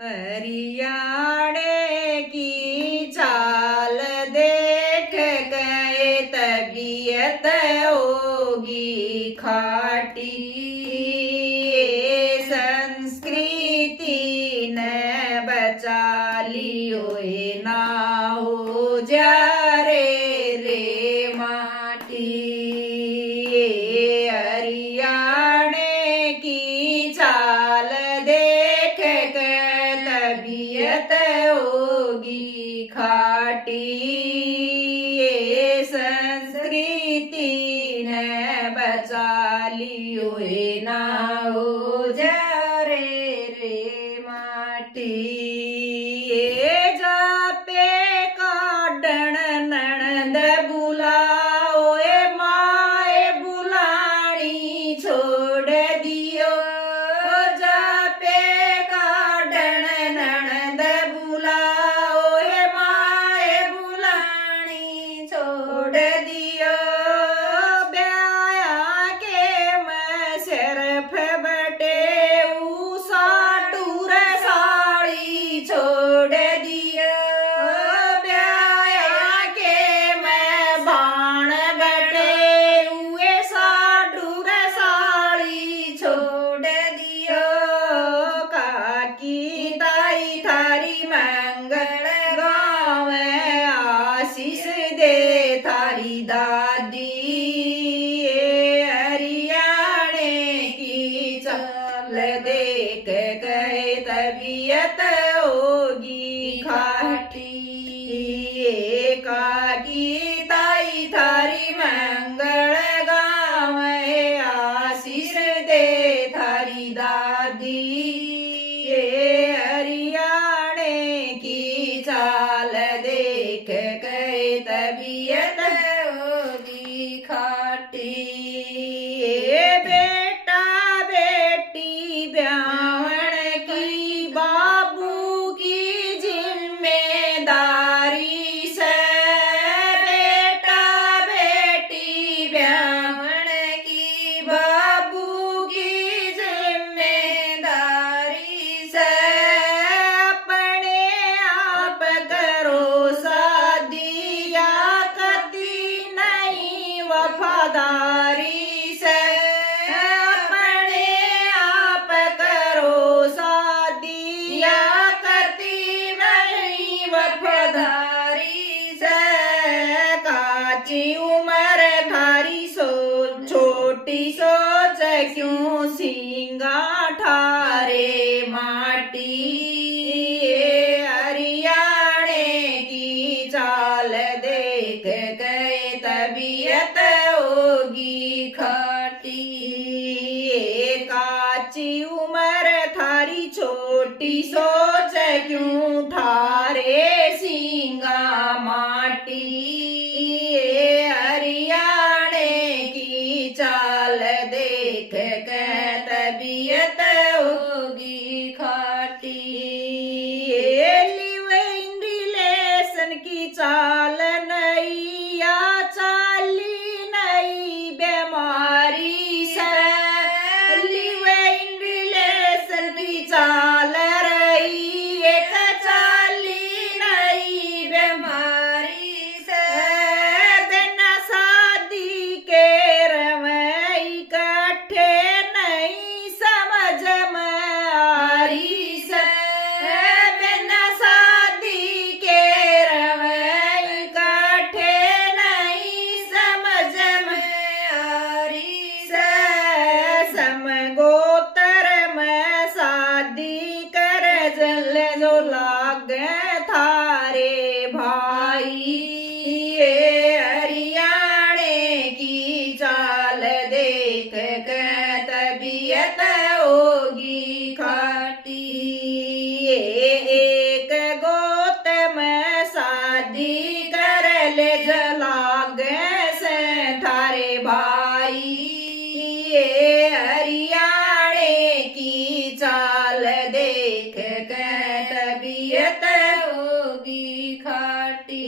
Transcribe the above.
हरियाणे की चाल देख गए तबीयत होगी खाटी। संस्कृति ने बचा लियो ना हो जा रे माटी। हरियाणे की चाल देख तबीयत होगी खाटी। संस्कृति ने बचा लियो ना हो जा रे माटी। जापे काडण नणंद बुलाओ माए बुलानी छोड़ दियो। जापे काडण नणंद बुलाओ माए बुलानी छोड़ दियो। ब्याया के मैं सिर्फ बटे साटूर साड़ी छोड़ दियो। ब्याया के मैं बाण बटे हुए साटूर साड़ी छोड़ दियो। काकी ताई थारी मंगल गाँव आशीष दे थारी दादी। हरियाणे की चाल देख गए तबीयत होगी खाटी। काकी ताई थारी मंगल गाँव आशीष दे थारी दादी। हरियाणे की चाल देख गए तबीयत होगी खाटी। बेटा बेटी ब्याहण की बाबू की जिम्मेदारी से। बेटा बेटी ब्याहण की बाबू की जिम्मेदारी से। अपने आप करो शादी या कदी नहीं वफादारी से। अपने आप करो शादी या कदी नहीं वफादारी से। काची उम्र थारी छोटी सोच क्यों सींगा ठारे माटी। हरियाणे की चाल देख गए तबीयत होगी खाटी। काची उम्र थारी छोटी सोच क्यों ठारे सींगा माटी। हरियाणे की चाल देख के तबीयत होगी खाटी। लिव इन रिलेशन की चाल नई या चाली नई बीमारी से। लिव इन रिलेशन की चाल रही एक चाली नई बीमारी से। बिना शादी के रवै इकट्ठे नहीं समझ में आ रही से। बिना शादी के रवै इकट्ठे नहीं समझ में आ रही से। समगोत्र में शादी कर जल जो लागे थारे भाई। हरियाणे की चाल देख के तबीयत होगी खाटी। एक गोत में शादी कर ले जलागे से थारे भाई। हरियाणे की चाल देख के तबीयत होगी खाटी।